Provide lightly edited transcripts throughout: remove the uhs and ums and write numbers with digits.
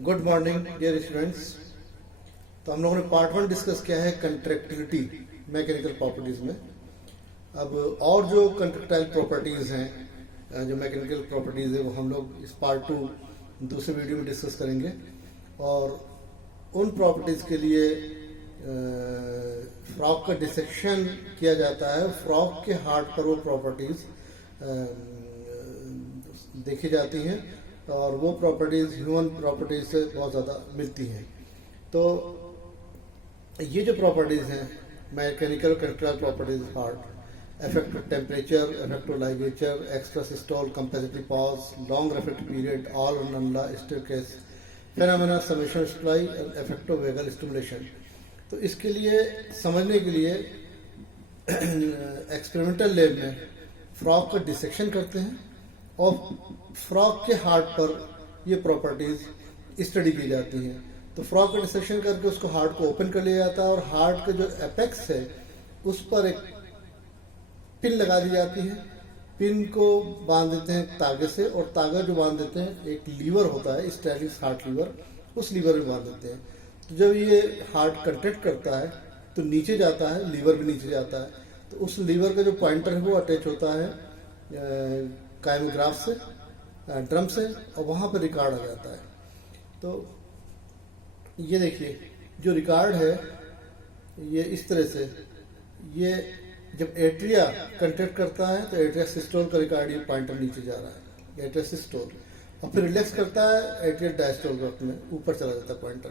Good morning dear students. तो हम लोगों ने पार्ट 1 डिस्कस किया है कंट्रैक्टिलिटी मैकेनिकल प्रॉपर्टीज में। अब और जो कंट्रैक्टाइल प्रॉपर्टीज हैं, जो मैकेनिकल प्रॉपर्टीज है, वो हम लोग इस पार्ट 2 दूसरे वीडियो में डिस्कस करेंगे। और उन प्रॉपर्टीज के लिए फ्रॉग का डिसेक्शन किया जाता है। फ्रॉग के हार्ट पर वो प्रॉपर्टीज देखी जाती हैं और वो प्रॉपर्टीज ह्यूमन प्रॉपर्टीज से बहुत ज़्यादा मिलती हैं। तो ये जो प्रॉपर्टीज हैं mechanical control properties heart, effective temperature, effective ligature, extra systole, capacitive pause, long refractive period, all nullah staircase, phenomena summation supply and effective vagal stimulation। तो इसके लिए समझने के लिए एक्सपेरिमेंटल लैब में फ्रॉग का डिसेक्शन करते हैं और फ्रॉग के हार्ट पर ये प्रॉपर्टीज स्टडी की जाती हैं। तो फ्रॉग का डिसेक्शन करके उसको हार्ट को ओपन कर लिया जाता है और हार्ट का जो एपेक्स है उस पर एक पिन लगा दी जाती है। पिन को बांध देते हैं तागे से और तागा जो बांध देते हैं एक लीवर होता है, स्टाइलिश हार्ट लीवर, उस लीवर में बांध देते हैं। तो जब ये हार्ट कंट्रैक्ट करता है तो नीचे जाता है, लीवर भी नीचे जाता है। तो उस लीवर का जो पॉइंटर है वो अटैच होता है काइमोग्राफ से, ड्रम से, और वहां पर रिकॉर्ड आ जाता है। तो ये देखिए जो रिकॉर्ड है ये इस तरह से, ये जब एट्रिया कंट्रैक्ट करता है तो एट्रिया सिस्टोल का रिकॉर्ड, ये पॉइंटर नीचे जा रहा है, एट्रिया सिस्टोल, और फिर रिलैक्स करता है एट्रिया डायस्टोल वक्त में ऊपर चला जाता है पॉइंटर।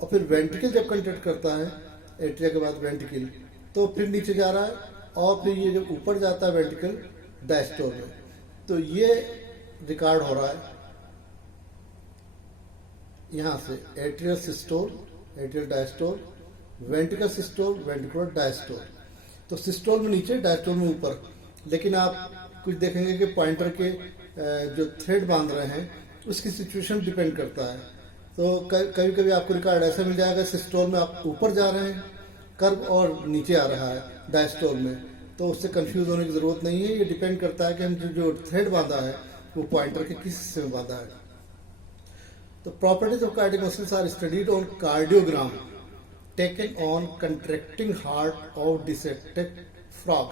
और फिर वेंट्रिकल जब कंट्रैक्ट करता है एट्रिया के बाद वेंट्रिकल, तो फिर नीचे जा रहा है और फिर ये जब ऊपर जाता है वेंट्रिकल डायस्टोल में, तो ये रिकॉर्ड हो रहा है यहां से atrial systole, atrial diastole, ventricle systole, ventricular diastole. तो सिस्टोल में नीचे, डायस्टोल में ऊपर। लेकिन आप कुछ देखेंगे कि पॉइंटर के जो थ्रेड बांध रहे हैं उसकी सिचुएशन डिपेंड करता है। तो कभी कभी आपको रिकॉर्ड ऐसा मिल जाएगा सिस्टोल में आप ऊपर जा रहे हैं कर्व और नीचे आ रहा है डायस्टोल में, तो उससे कंफ्यूज होने की जरूरत नहीं है। ये डिपेंड करता है कि हम जो थ्रेड बांधा है वो पॉइंटर के किस हिस्से में बांधा है। तो properties of cardiac muscles are studied on cardiogram taken on contracting heart of dissected frog।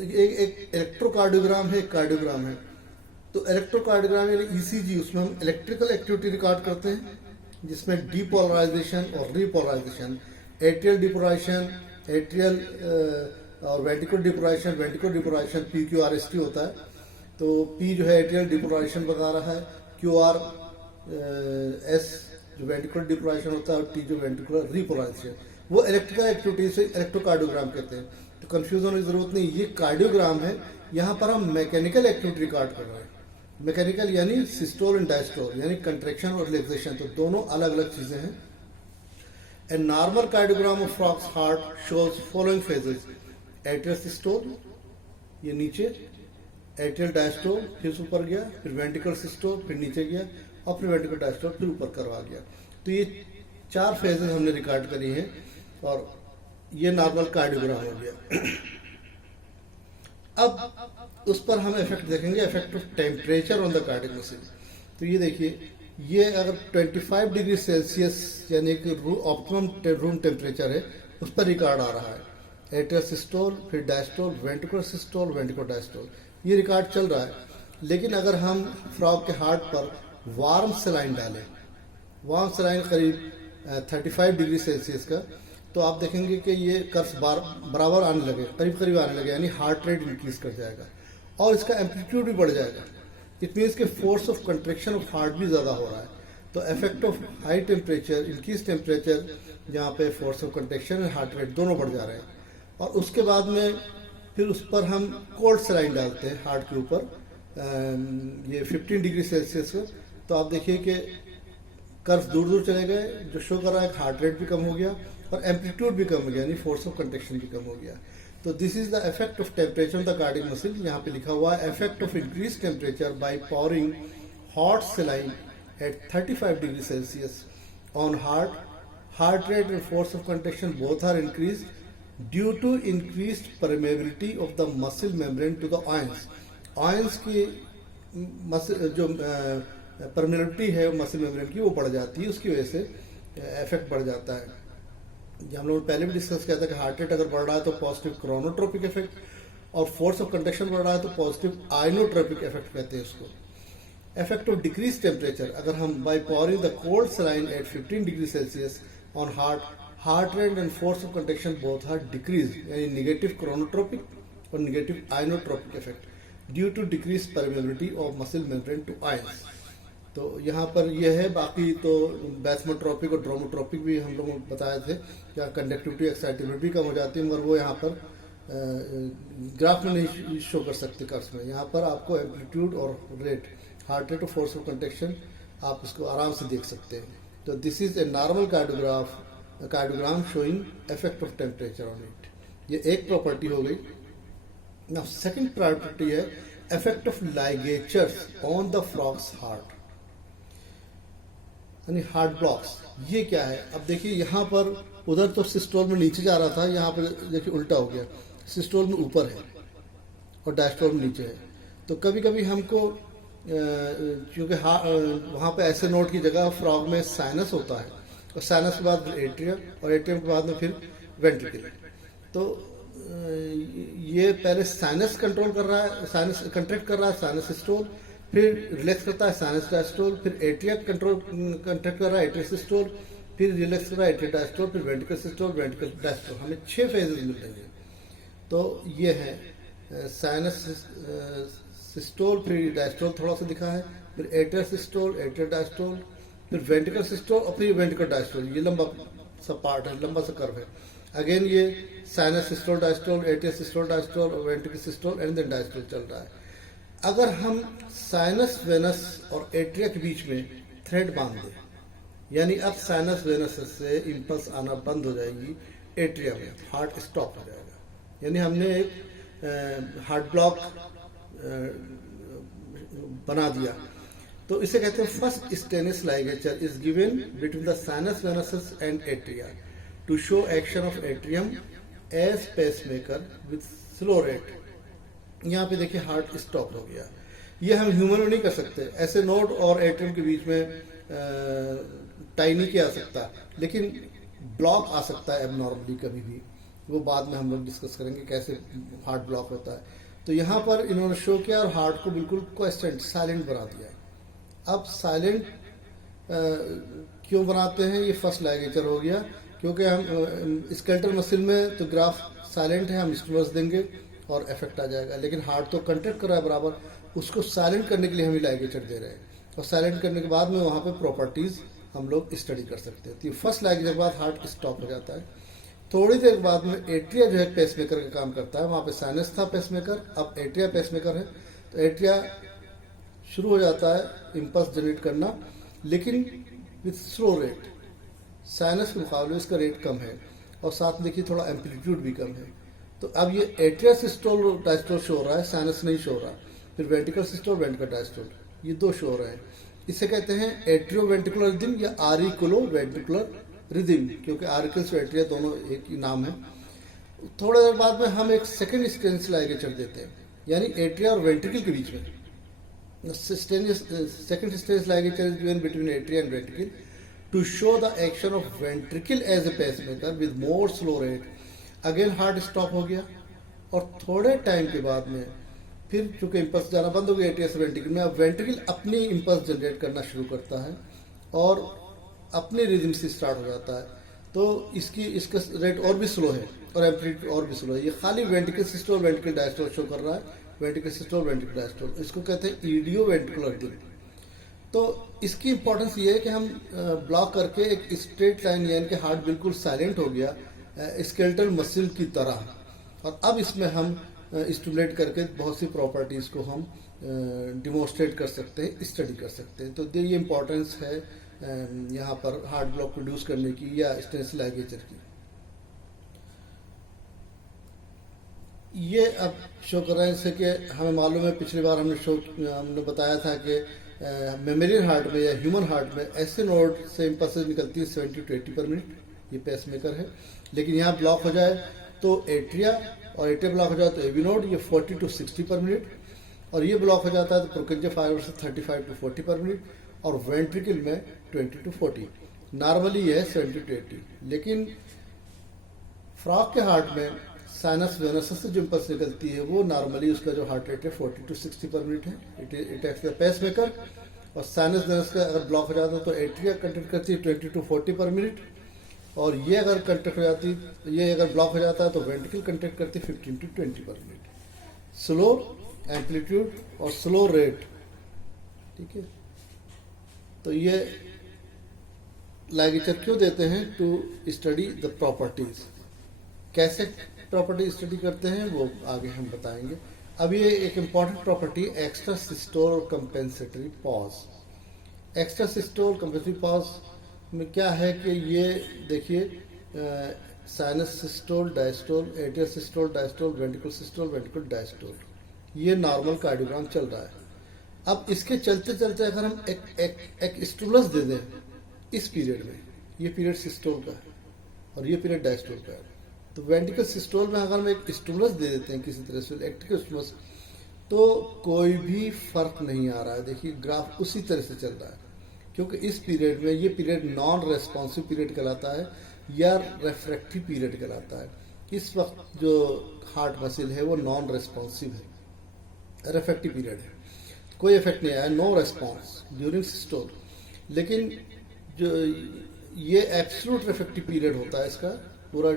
एक इलेक्ट्रोकार्डियोग्राम है, एक कार्डियोग्राम है। तो इलेक्ट्रोकार्डियोग्राम यानी ईसीजी, उसमें हम इलेक्ट्रिकल एक्टिविटी रिकॉर्ड करते हैं जिसमें डीपोलराइजेशन और रीपोलराइजेशन, एट्रियल डिपोलाइजेशन, एट्रियल और वेंट्रिकुलर डिपोलाइजेशन, वेंट्रिकुलर डिपोलाइजेशन PQRST होता है। तो P जो है एट्रियल डिपोलाइजेशन बता रहा है, QRS जो वेंट्रिकुलर डिपोलाइजेशन होता है और T जो वेंट्रिकुलर रिपोलाइजेशन, वो इलेक्ट्रिकल एक्टिविटी से इलेक्ट्रोकार्डियोग्राम कहते हैं। तो कंफ्यूज होने की जरूरत नहीं, ये कार्डियोग्राम है, यहाँ पर हम मैकेनिकल एक्टिविटी रिकॉर्ड कर रहे हैं। मैकेनिकल यानी सिस्टोल एंड डायस्टोल, यानी कंट्रैक्शन और रिलैक्सेशन, तो दोनों अलग अलग चीजें हैं। ए normal cardiogram of frogs heart shows following phases: atrial systole, ये नीचे, एट्रियल डायस्टोल, फिर ऊपर गया, फिर वेंट्रिकल सिस्टोल, फिर नीचे गया, और फिर वेंट्रिकल डायस्टोल, फिर ऊपर करवा गया। तो ये 4 फेजेस हमने रिकॉर्ड करी हैं और ये नॉर्मल कार्डियोग्राम हो गया। अब उस पर हम इफेक्ट देखेंगे, effect of temperature on the cardiac muscle. तो ये देखिए, ये अगर 25 डिग्री सेल्सियस यानी कि ऑप्टिमम रूम टेम्परेचर है, उस पर रिकॉर्ड आ रहा है। एट्रियल सिस्टोल, फिर diastole, ventricular systole, ventricular diastole, ये रिकॉर्ड चल रहा है। लेकिन अगर हम फ्रॉग के हार्ट पर वार्म सलाइन डालें, वार्म सलाइन करीब 35 डिग्री सेल्सियस का, तो आप देखेंगे कि ये कर्व्स बराबर आने लगे, करीब करीब आने लगे, यानी हार्ट रेट इंक्रीज कर जाएगा और इसका एम्पलीट्यूड भी बढ़ जाएगा। इट मीन्स कि force of contraction of heart भी ज़्यादा हो रहा है। तो effect of high temperature, increase temperature, जहाँ पे फोर्स ऑफ कंट्रैक्शन और हार्ट रेट दोनों बढ़ जा रहे हैं। और उसके बाद में फिर उस पर हम कोल्ड सलाइन डालते हैं हार्ट के ऊपर, ये 15 डिग्री सेल्सियस पर। तो आप देखिए कि कर्व दूर दूर चले गए, जो शो कर रहा है हार्ट रेट भी कम हो गया और एम्पलीट्यूड भी कम हो गया, यानी फोर्स ऑफ कंट्रैक्शन भी कम हो गया। तो this is the effect of temperature on the cardiac muscle. यहाँ पे लिखा हुआ है effect of increase temperature by powering hot saline at 35 degree Celsius on heart rate and force of contraction both are increase due to increased permeability of the muscle membrane to the ions. Ions की जो permeability है muscle membrane की वो बढ़ जाती है, उसकी वजह से इफेक्ट बढ़ जाता है। हम लोग पहले भी डिस्कस किया था कि हार्ट रेट अगर बढ़ रहा है तो पॉजिटिव क्रोनोट्रोपिक इफेक्ट, और फोर्स ऑफ कंडक्शन बढ़ रहा है तो पॉजिटिव आइनोट्रोपिक इफेक्ट कहते हैं उसको। इफेक्ट ऑफ डिक्रीज टेम्परेचर, अगर हम by pouring the cold saline at 15 degree Celsius on heart rate and force of conduction both are decrease, यानी निगेटिव क्रोनोट्रोपिक और negative inotropic effect due to decrease permeability of muscle membrane to ions. तो यहाँ पर यह है, बाकी तो बेस्मोट्रोपिक और ड्रोमोट्रोपिक भी हम लोग बताए थे, या कंडक्टिविटी एक्साइटेबिलिटी कम हो जाती है, मगर वो यहाँ पर ग्राफ में नहीं शो कर सकते कर्व्स में। यहाँ पर आपको एम्पलीट्यूड और रेट, हार्ट रेट और फोर्स ऑफ कंडक्शन आप इसको आराम से देख सकते हैं। तो this is a normal cardiogram showing effect of temperature on it. ये एक प्रॉपर्टी हो गई। नाउ सेकंड प्रॉपर्टी है effect of ligatures on the frog's heart, यानी हार्ट ब्लॉक्स। ये क्या है, अब देखिए यहाँ पर उधर तो सिस्टोल में नीचे जा रहा था, यहाँ पर देखिए उल्टा हो गया, सिस्टोल में ऊपर है और डायस्टोल में नीचे है। तो कभी कभी हमको क्योंकि वहाँ पे ऐसे नोड की जगह फ्रॉग में साइनस होता है, और साइनस के बाद एट्रियम, और एट्रियम के बाद में फिर वेंट्रिकल। तो ये पहले साइनस कंट्रोल कर रहा है, साइनस कंट्रैक्ट कर रहा है, साइनस सिस्टोल, फिर रिलैक्स करता है साइनस डायस्टोल, फिर एट्रिया कंट्रैक्ट कर रहा है एट्रिया सिस्टोल, फिर रिलैक्स कर रहा है एट्रिया डायस्टोल, फिर वेंट्रिकल सिस्टोल, वेंट्रिकल डायस्टोल। हमें 6 फेजेस मिल रही हैं। तो ये है साइनस सिस्टोल, फिर डायस्टोल थोड़ा सा दिखा है, फिर एट्रिया सिस्टोल, एट्रिया डायस्टोल, फिर वेंट्रिकल सिस्टोल और फिर वेंट्रिकल डायस्टोल। ये लंबा सा पार्ट है, लंबा सा कर्व है। अगेन ये sinus systole diastole, atria systole diastole, ventricle systole and then diastole चल रहा है। अगर हम साइनस वेनस और एट्रिया के बीच में थ्रेड बांध दें, यानी अब साइनस वेनस से इंपल्स आना बंद हो जाएगी, एट्रिया में हार्ट स्टॉप हो जाएगा। यानी हमने एक हार्ट ब्लॉक बना दिया। तो इसे कहते हैं first Stannius ligature is given between the sinus venous and atria to show action of atrium as pacemaker with slow rate. यहाँ पे देखिए हार्ट स्टॉप हो गया। ये हम ह्यूमन में नहीं कर सकते, ऐसे नोड और एट्रियम के बीच में टाई नहीं किया जा सकता, लेकिन ब्लॉक आ सकता है एबनॉर्मली कभी भी। वो बाद में हम लोग डिस्कस करेंगे कैसे हार्ट ब्लॉक होता है। तो यहाँ पर इन्होंने शो किया और हार्ट को बिल्कुल क्वेश्चन साइलेंट बना दिया। अब साइलेंट क्यों बनाते हैं, ये फर्स्ट लाइगेचर हो गया, क्योंकि हम स्केलेटल मसल में तो ग्राफ साइलेंट है, हम स्टिमुलस देंगे और इफेक्ट आ जाएगा, लेकिन हार्ट तो कंट्रैक्ट कर रहा है बराबर, उसको साइलेंट करने के लिए हम ही लाइगेचर दे रहे हैं, और साइलेंट करने के बाद में वहाँ पे प्रॉपर्टीज हम लोग स्टडी कर सकते हैं। तो फर्स्ट लाइगेचर के बाद हार्ट स्टॉप हो जाता है। थोड़ी देर बाद में एट्रिया जो है पेसमेकर का काम करता है। वहाँ पे साइनस था पेसमेकर, अब एट्रिया पेसमेकर है। तो एट्रिया शुरू हो जाता है इंपल्स जनरेट करना, लेकिन विथ स्लो रेट। साइनस के मुकाबले इसका रेट कम है, और साथ में देखिए थोड़ा एम्पलीट्यूड भी कम है। तो अब ये एट्रिया सिस्टोल डायस्टोल शो हो रहा है, साइनस नहीं शो हो रहा। फिर वेंट्रिकल सिस्टोल, वेंट्रिकल डायस्टोल, ये दो शो हो रहे हैं। इसे कहते हैं एट्रियो वेंट्रिकुलर रिदम या आरिकुलो वेंट्रिकुलर रिदम, क्योंकि आरिकल्स और एट्रिया दोनों एक ही नाम है। थोड़ी देर बाद में हम एक सेकेंड स्टेनस लाइगेचर देते हैं, यानी एट्रिया और वेंट्रिकल के बीच में। Second Stannius ligature is given between atria and ventricle to show the action of ventricle as a pacemaker with more slow rate. Again heart stop हो गया, और थोड़े टाइम के बाद में फिर चूंकि इंपल्स जाना बंद हो गया एट्रिया से वेंट्रिकल में, अब वेंट्रिकल अपनी इंपल्स जनरेट करना शुरू करता है और अपने रिदम से स्टार्ट हो जाता है। तो इसका रेट और भी स्लो है और एम्पलीट्यूड और भी स्लो है। ये खाली ventricle systole, ventricle diastole show कर रहा है, वेंट्रिकल सिस्टोल, वेंट्रिकल डायस्टोल। इसको कहते हैं ईडियो वेंट्रिकुलर रिदम। तो इसकी इंपॉर्टेंस ये है कि हम ब्लॉक करके एक स्ट्रेट लाइन, यानी कि हार्ट बिल्कुल साइलेंट हो गया स्केलेटल मसल की तरह, और अब इसमें हम स्टिमुलेट करके बहुत सी प्रॉपर्टीज को हम डिमोन्स्ट्रेट कर सकते हैं, स्टडी कर सकते हैं। तो ये इंपॉर्टेंस है यहाँ पर हार्ट ब्लॉक प्रोड्यूस करने की या स्टेनस लाइगेचर की। ये अब शो कर रहे हैं, जैसे कि हमें मालूम है पिछली बार हमने बताया था कि मेमोरियल हार्ट में या ह्यूमन हार्ट में ऐसे नोड से इंपल्सेस निकलती है 70 to 80 पर मिनट, ये पेसमेकर है। लेकिन यहाँ ब्लॉक हो जाए तो एट्रिया, और एट्रिया ब्लॉक हो जाए तो एवी नोड, ये 40 to 60 पर मिनट। और ये ब्लॉक हो जाता है तो प्रोकेंजिया फाइबर से 35 to 40 पर मिनट, और वेंट्रिकल में 20 to 40। नॉर्मली ये है 70 to 80। लेकिन फ्रॉग के हार्ट में साइनस वेनस से जो इम्पल्स निकलती है वो नॉर्मली उसका जो हार्ट रेट है 40 to 60 पर मिनट है। It acts the pacemaker. और साइनस वेनस का अगर ब्लॉक हो जाता है तो एट्रिया कंटेक्ट करती है 20 to 40 पर मिनट, और ये अगर कंटेक्ट हो जाती, ये अगर ब्लॉक हो जाता है तो वेंट्रिकल कंटेक्ट करती है 15 to 20 per minute. Slow amplitude और स्लो रेट, ठीक है। तो ये लिगेचर क्यों देते हैं? To study the properties. कैसे प्रॉपर्टी स्टडी करते हैं वो आगे हम बताएंगे। अब ये एक इम्पॉर्टेंट प्रॉपर्टी एक्स्ट्रा सिस्टोल और compensatory pause. Extra systole compensatory pause में क्या है कि ये देखिए, sinus systole diastole, atrial systole diastole, ventricle systole, ventricle diastole, ये नॉर्मल कार्डियोग्राम चल रहा है। अब इसके चलते चलते अगर हम एक स्टिमुलस दे दें इस पीरियड में, ये पीरियड सिस्टोल का है और ये पीरियड डायस्टोल का है, तो वेंट्रिकल सिस्टोल में अगर हम एक स्टिमुलस दे देते हैं किसी तरह से इलेक्ट्रिकल स्टिमुलस, तो कोई भी फर्क नहीं आ रहा है। देखिए ग्राफ उसी तरह से चल रहा है, क्योंकि इस पीरियड में, ये पीरियड नॉन रेस्पॉन्सिव पीरियड कहलाता है या रेफ्रैक्टिव पीरियड कहलाता है। इस वक्त जो हार्ट मसिल है वो नॉन रेस्पॉन्सिव है, रेफ्रैक्टिव पीरियड है, कोई इफेक्ट नहीं आया, नो रेस्पॉन्स ड्यूरिंग सिस्टोल। लेकिन जो ये एब्सोल्यूट रेफ्रैक्टिव पीरियड होता है इसका पूरा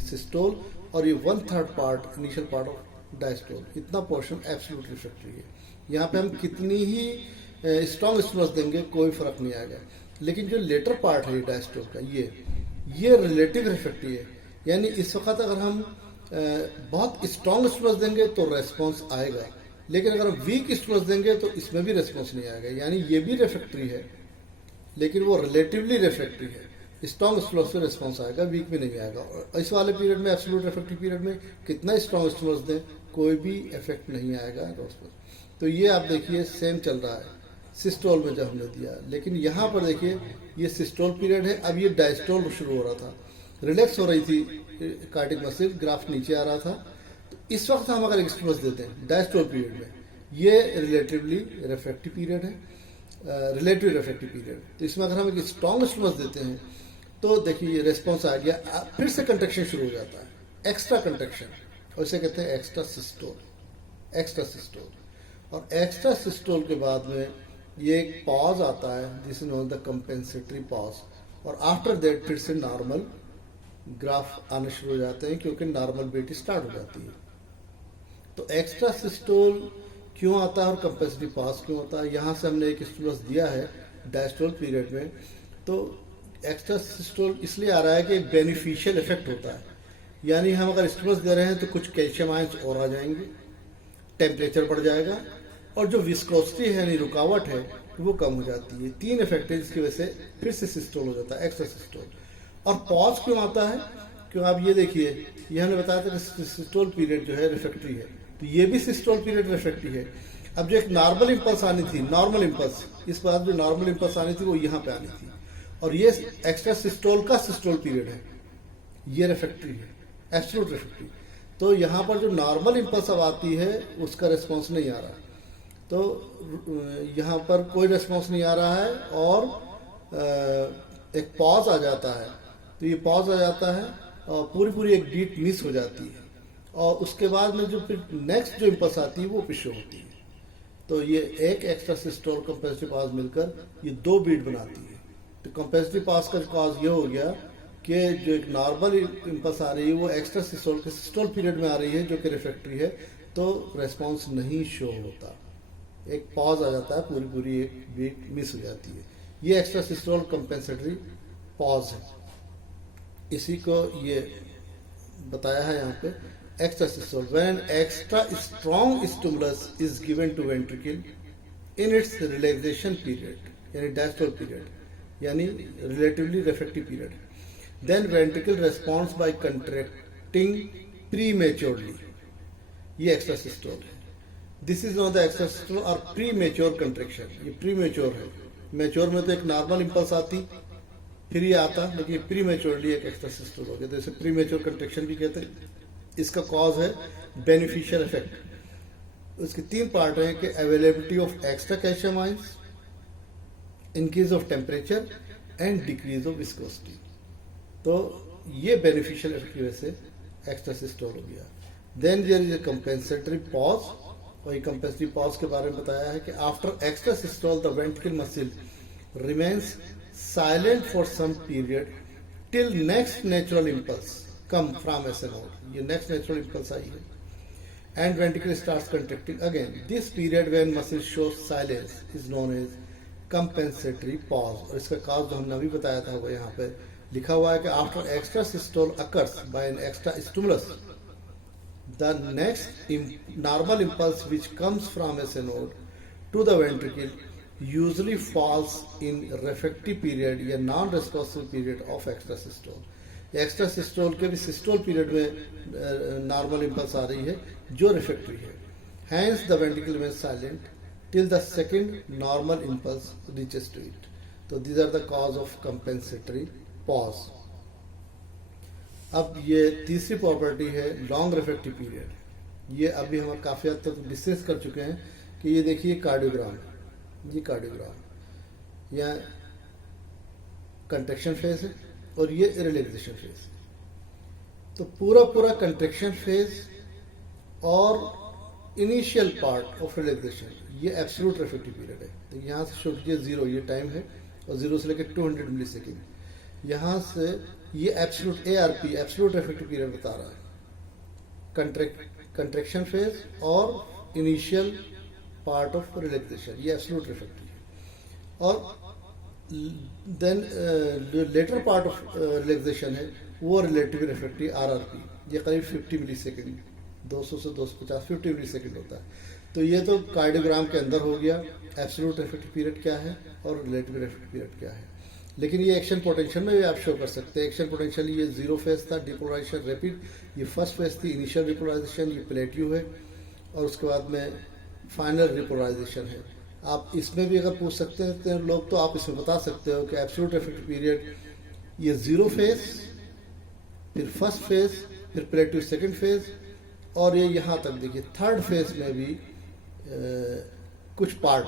सिस्टोल, और ये 1/3 part initial part of diastole, इतना पोर्शन एब्सोल्यूट रिफ्रैक्टिव है। यहाँ पे हम कितनी ही स्ट्रॉन्ग स्टिमुलस देंगे कोई फर्क नहीं आएगा। लेकिन जो लेटर पार्ट है डायस्टोल का, ये रिलेटिव रिफ्रैक्टिव है, यानी इस वक्त अगर हम बहुत स्ट्रॉन्ग स्टिमुलस देंगे तो रेस्पॉन्स आएगा, लेकिन अगर हम वीक स्टिमुलस देंगे तो इसमें भी रेस्पॉन्स नहीं आएगा। यानी ये भी रिफ्रैक्टरी है लेकिन वो रिलेटिवली रिफ्रैक्टरी है। स्ट्रॉन्ग स्टिमुलस में रिस्पॉन्स आएगा, वीक में नहीं आएगा। और इस वाले पीरियड में, एब्सोल्यूट रिफ्रैक्टिव पीरियड में, कितना स्ट्रॉन्ग स्टिमुलस दें कोई भी इफेक्ट नहीं आएगा रोज पर। तो ये आप देखिए सेम चल रहा है सिस्टोल में जब हमने दिया। लेकिन यहाँ पर देखिए ये सिस्टोल पीरियड है, अब ये डायस्टोल शुरू हो रहा था, रिलैक्स हो रही थी कार्डियक मसल, ग्राफ नीचे आ रहा था। तो इस वक्त हम अगर स्टिमुलस देते हैं डायस्टोल पीरियड में, ये रिलेटिवली रिफ्रैक्टिव पीरियड है, रिलेटिव रिफ्रैक्टिव पीरियड। तो इसमें अगर हम एक स्ट्रॉन्ग स्टिमुलस देते हैं तो देखिए ये रेस्पॉन्स आ गया, फिर से कंट्रैक्शन शुरू हो जाता है, एक्स्ट्रा कंट्रैक्शन, और इसे कहते हैं एक्स्ट्रा सिस्टोल। एक्स्ट्रा सिस्टोल, और एक्स्ट्रा सिस्टोल के बाद में ये एक पॉज आता है जिसे नोन द कंपेंसेटरी पॉज, और आफ्टर दैट फिर से नॉर्मल ग्राफ आने शुरू हो जाते हैं, क्योंकि नॉर्मल बेटी स्टार्ट हो जाती है। तो एक्स्ट्रा सिस्टोल क्यों आता है और कंपेंसेटरी पॉज क्यों होता है? यहाँ से हमने एक स्टिमुलस दिया है डायस्टोल पीरियड में, तो एक्स्ट्रा सिस्टोल इसलिए आ रहा है कि बेनिफिशियल इफेक्ट होता है। यानी हम अगर स्टिमुलस दे रहे हैं तो कुछ कैल्शियम आयंस और आ जाएंगे, टेम्परेचर बढ़ जाएगा, और जो विस्कोसिटी है यानी रुकावट है वो कम हो जाती है। 3 इफेक्ट है जिसकी वजह से फिर से सिस्टोल हो जाता है, एक्स्ट्रा सिस्टोल। और पॉज क्यों आता है? क्यों आप ये देखिए, ये हमने बताया था कि सिस्टोल पीरियड जो है रिफ्रैक्टरी है, तो ये भी सिस्टोल पीरियड रिफ्रैक्टरी है। अब जो एक नॉर्मल इंपल्स आनी थी, नॉर्मल इंपल्स, इस बार जो नॉर्मल इंपल्स आनी थी वो यहाँ पे आनी थी, और ये एक्स्ट्रा सिस्टोल का सिस्टोल पीरियड है, ये रिफ्रैक्टरी है, एब्सोल्यूट रिफ्रैक्टरी। तो यहाँ पर जो नॉर्मल इंपल्स अब आती है उसका रिस्पॉन्स नहीं आ रहा, तो यहाँ पर कोई रिस्पॉन्स नहीं आ रहा है, और एक पॉज आ जाता है। तो ये पॉज आ जाता है और पूरी एक बीट मिस हो जाती है, और उसके बाद में जो फिर नेक्स्ट जो इम्पल्स आती है वो पीछे होती है। तो ये एक एक्स्ट्रा सिस्टोल कंपेंसेटरी पॉज मिलकर ये 2 बीट बनाती है। तो कंपेंसेटरी पॉज का कॉज ये हो गया कि जो एक नॉर्मल इम्पल्स आ रही है वो एक्स्ट्रा सिस्टोल के सिस्टोल पीरियड में आ रही है जो कि रिफ्रैक्टरी है, तो रेस्पॉन्स नहीं शो होता, एक पॉज आ जाता है, पूरी एक बीट मिस हो जाती है। ये एक्स्ट्रा सिस्टोल कंपेंसेटरी पॉज है, इसी को ये बताया है यहाँ पे। Extra systole, when extra strong stimulus is given to ventricle in its relaxation period, यानी डायस्टोल पीरियड, यानी relatively refractory period, then ventricle response by contracting prematurely, ये एक्स्ट्रा सिस्टोल है। This is not the extra systole और premature contraction, ये premature है। Mature में तो एक नॉर्मल इंपल्स आती फिर ये आता, लेकिन प्रीमेच्योरली एक एक्स्ट्रा सिस्टोल हो गया, तो इसे प्रीमेच्योर कंट्रैक्शन भी कहते हैं। इसका कॉज है बेनिफिशियल इफेक्ट, उसके तीन पार्ट हैं कि availability of extra calcium ions, increase of temperature and decrease of viscosity. तो ये बेनिफिशियल इफेक्ट की वजह से एक्स्ट्रा सिस्टोल हो गया। Then there is a compensatory pause, और ये कंपेंसेटरी पॉज के बारे में बताया है कि after extra systole the ventricle muscle remains silent for some period till next natural impulse come from S node. ये नेक्स्ट नेचुरल इम्पल्स आई है and ventricle starts contracting again. This period when muscle shows silence is known as compensatory pause। और इसका cause जो हमने अभी बताया था वो यहाँ पे लिखा हुआ है कि after extra systole occurs by an extra stimulus, the next normal impulse which comes from a node to the ventricle usually falls in refractory period या non-responsive period of extra systole। Extra systole के भी systole period में normal impulse आ रही है जो refractory है। Hence the ventricle remains silent till the second normal impulse reaches to it. तो these are the cause of compensatory pause. अब ये तीसरी प्रॉपर्टी है लॉन्ग रिफ्रैक्टरी पीरियड। ये अभी हम काफी हद तक डिस्कस कर चुके हैं कि ये देखिए कार्डियोग्राम, ये कार्डियोग्राम या कंट्रैक्शन फेज है और ये रिलैक्सेशन फेज। तो पूरा कंट्रैक्शन फेज और इनिशियल पार्ट ऑफ रिलैक्सेशन ये एब्सोल्यूट रिफ्रैक्टिव पीरियड है। तो यहाँ से शुरू कीजिए 0, ये टाइम है, और 0 से लेकर 200 मिली सेकेंड। यहाँ से ये absolute ARP absolute refractive period बता रहा है, कंट्रैक्शन फेज और इनिशियल पार्ट ऑफ रिलैक्सेशन, ये एब्सोल्यूट रिफ्रैक्टिव है। और देन जो लेटर पार्ट ऑफ रिलैक्सेशन है वो रिलेटिव रिफ्रैक्टिव RRP, ये करीब 50 मिली सेकेंड, 200 से 250 50 मिली सेकेंड होता है। तो ये तो कार्डियोग्राम के अंदर हो गया एब्सोल्यूट रिफ्रैक्टिव पीरियड क्या है और रिलेटिव रिफ्रैक्टिव पीरियड क्या है। लेकिन ये एक्शन पोटेंशियल में भी आप शो कर सकते हैं। एक्शन पोटेंशियल ये 0 फेज था, डिपोलराइजेशन रैपिड, ये फर्स्ट फेज थी इनिशियल रिपोलराइजेशन, ये प्लेट्यू है, और उसके बाद में फाइनल रिपोलराइजेशन है। आप इसमें भी अगर पूछ सकते हैं लोग तो आप इसमें बता सकते हो कि एब्सोल्यूट रिफ्रैक्टिव पीरियड ये 0 फेज, फिर फर्स्ट फेज, फिर प्लेट्यू सेकंड फेज, और ये यहाँ तक देखिए थर्ड फेज में भी कुछ पार्ट,